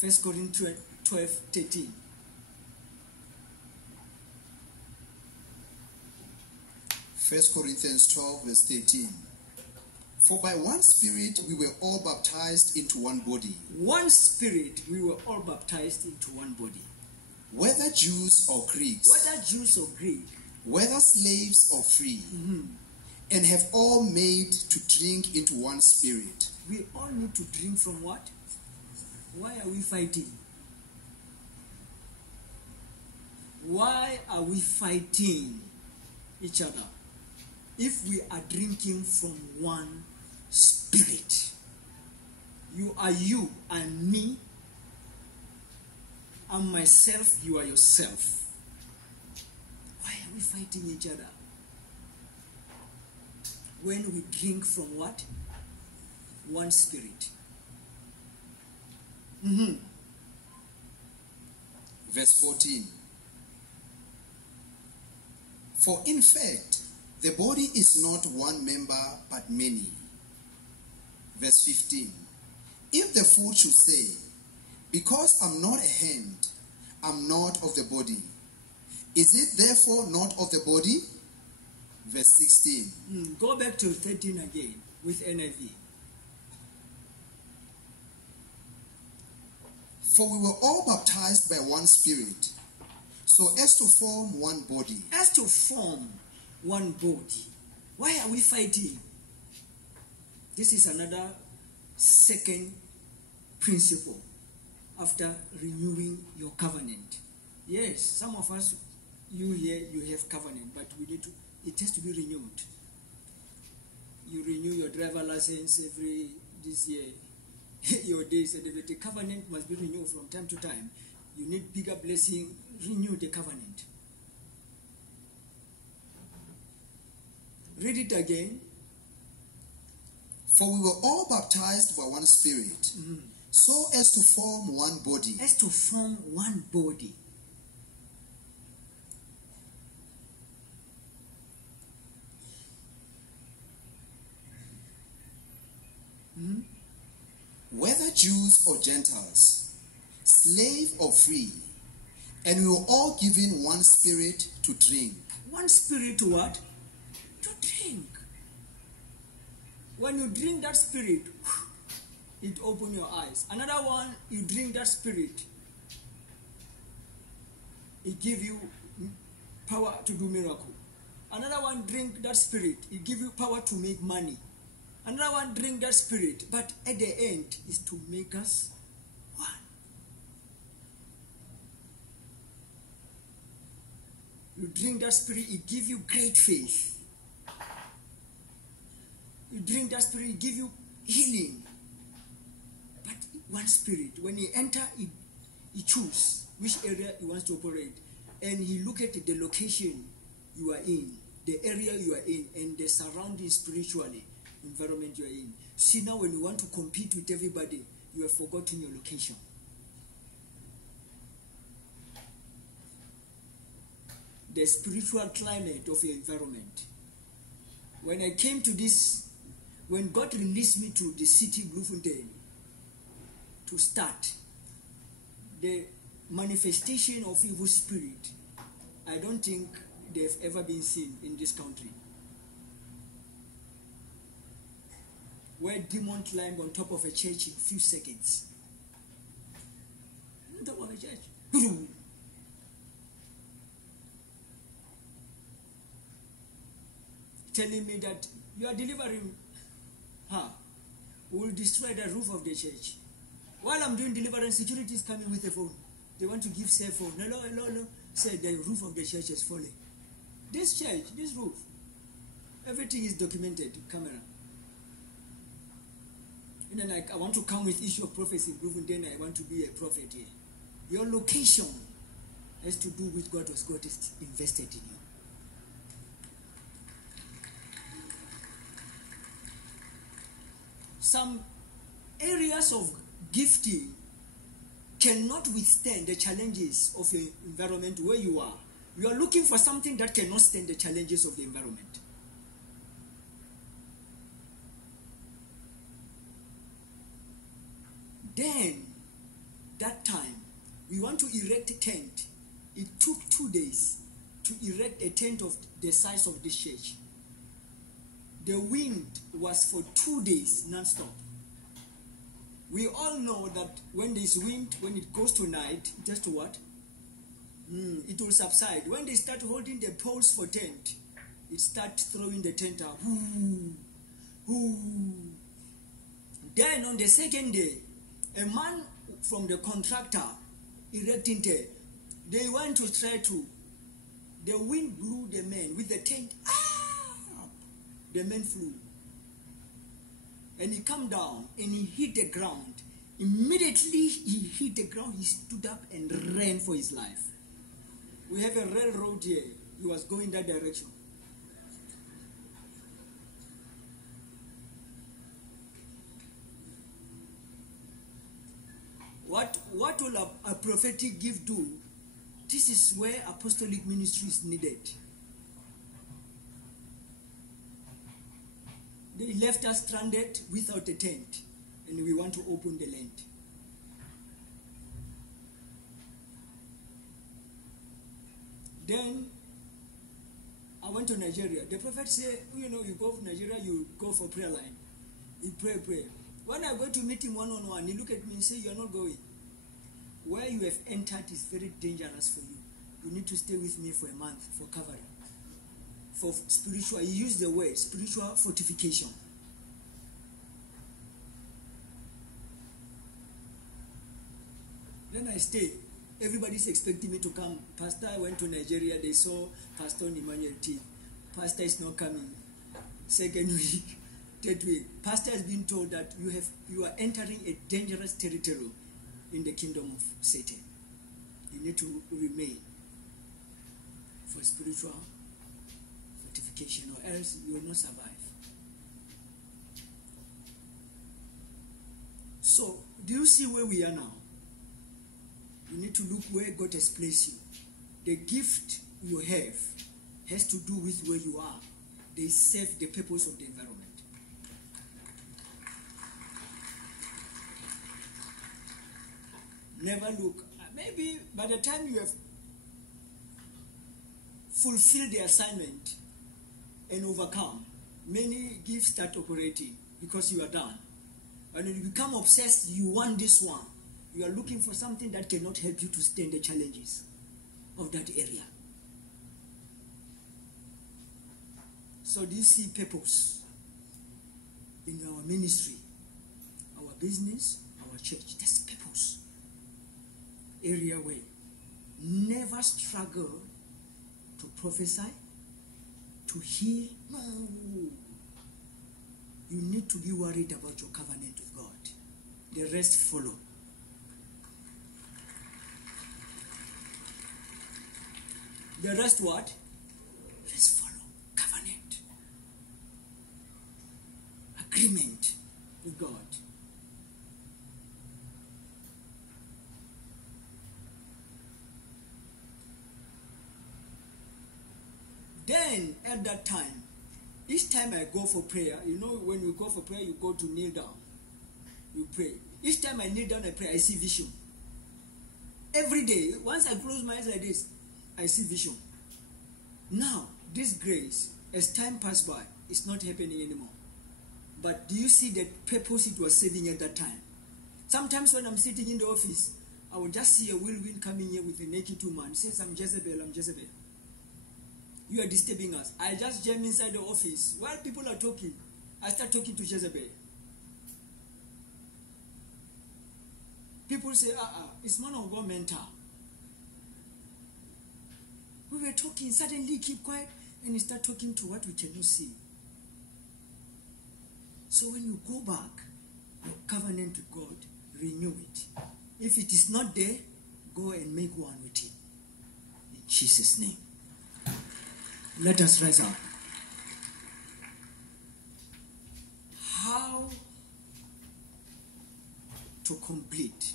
1 Corinthians 12:13. First Corinthians 12 verse 13. For by one Spirit we were all baptized into one body. One Spirit we were all baptized into one body. Whether Jews or Greeks. Whether Jews or Greeks. Whether slaves or free. And have all made to drink into one Spirit. We all need to drink from what? Why are we fighting? Why are we fighting each other if we are drinking from one Spirit? You are you and me, and myself, you are yourself. Why are we fighting each other when we drink from what? One Spirit. Verse 14. For in fact, the body is not one member but many. Verse 15. If the foot should say, because I'm not a hand, I'm not of the body, is it therefore not of the body? Verse 16. Go back to 13 again with NIV. For we were all baptized by one Spirit, so as to form one body. As to form one body. Why are we fighting? This is another second principle after renewing your covenant. Yes, some of us, you here, you have covenant, but it has to be renewed. You renew your driver license this year. Your days and the covenant must be renewed from time to time. You need bigger blessing, renew the covenant. Read it again. For we were all baptized by one Spirit, so as to form one body. As to form one body. Whether Jews or Gentiles, slave or free, and we were all given one Spirit to drink. One Spirit to what? To drink. When you drink that Spirit, it opens your eyes. Another one, you drink that Spirit, it gives you power to do miracle. Another one, drink that Spirit, it gives you power to make money. Another one, drink that Spirit, but at the end is to make us one. You drink that Spirit, it gives you great faith. You drink that Spirit, it gives you healing. But one Spirit, when he enter, he choose which area he wants to operate. And he look at the location you are in, the area you are in, and the surroundings spiritually, environment you are in. See, now when you want to compete with everybody, you have forgotten your location. The spiritual climate of your environment. When I came to this, when God released me to the city Bloemfontein to start the manifestation of evil spirit, I don't think they've ever been seen in this country. Where demon climbed on top of a church in a few seconds. On top of a church. Boom. Telling me that you are delivering her. We will destroy the roof of the church. While I'm doing deliverance, security is coming with a phone. They want to give cell phone. Hello. Say the roof of the church is falling. This church, this roof, everything is documented, camera. And then I want to come with issue of prophecy, then I want to be a prophet here. Your location has to do with what God is invested in you. Some areas of gifting cannot withstand the challenges of your environment where you are. You are looking for something that cannot stand the challenges of the environment. Then that time, we want to erect a tent. It took 2 days to erect a tent of the size of this church. The wind was for 2 days non-stop. We all know that when there's wind, when it goes to night, just what? It will subside. When they start holding the poles for tent, it starts throwing the tent out. Then on the second day, a man from the contractor erecting tent, they went to try to. The wind blew the men with the tent up. The men flew. And he came down and he hit the ground. Immediately he hit the ground, he stood up and ran for his life. We have a railroad here. He was going that direction. What will a prophetic gift do? This is where apostolic ministry is needed. They left us stranded without a tent, and we want to open the land. Then I went to Nigeria. The prophet said, you go to Nigeria, you go for prayer line. You pray. When I go to meet him one-on-one, he look at me and say, you're not going. Where you have entered is very dangerous for you. You need to stay with me for a month for covering. For spiritual, he used the word spiritual fortification. Then I stayed. Everybody's expecting me to come. Pastor, I went to Nigeria. They saw Pastor Emmanuel T. Pastor is not coming. Second week, third week. Pastor has been told that you are entering a dangerous territory in the kingdom of Satan. You need to remain for spiritual fortification, or else you will not survive. So, do you see where we are now? You need to look where God has placed you. The gift you have has to do with where you are. They serve the purpose of the environment. Never look. Maybe by the time you have fulfilled the assignment and overcome, many gifts start operating because you are done. When you become obsessed, you want this one. You are looking for something that cannot help you to stand the challenges of that area. So do you see purpose in our ministry, our business, our church? That's purpose. Area where never struggle to prophesy, to heal. No. You need to be worried about your covenant with God. The rest follow. The rest what? Rest follow. Covenant. Agreement with God. Then, at that time, each time I go for prayer, when you go for prayer, you go to kneel down. You pray. Each time I kneel down, I pray, I see vision. Every day, once I close my eyes like this, I see vision. Now, this grace, as time passed by, it's not happening anymore. But do you see the purpose it was serving at that time? Sometimes when I'm sitting in the office, I will just see a whirlwind coming here with a naked woman. Says, I'm Jezebel. You are disturbing us. I just jam inside the office. While people are talking, I start talking to Jezebel. People say, it's man of God mentor. We were talking, suddenly keep quiet, and you start talking to what we cannot see. So when you go back, your covenant with God, renew it. If it is not there, go and make one with Him. In Jesus' name. Let us rise up. How to complete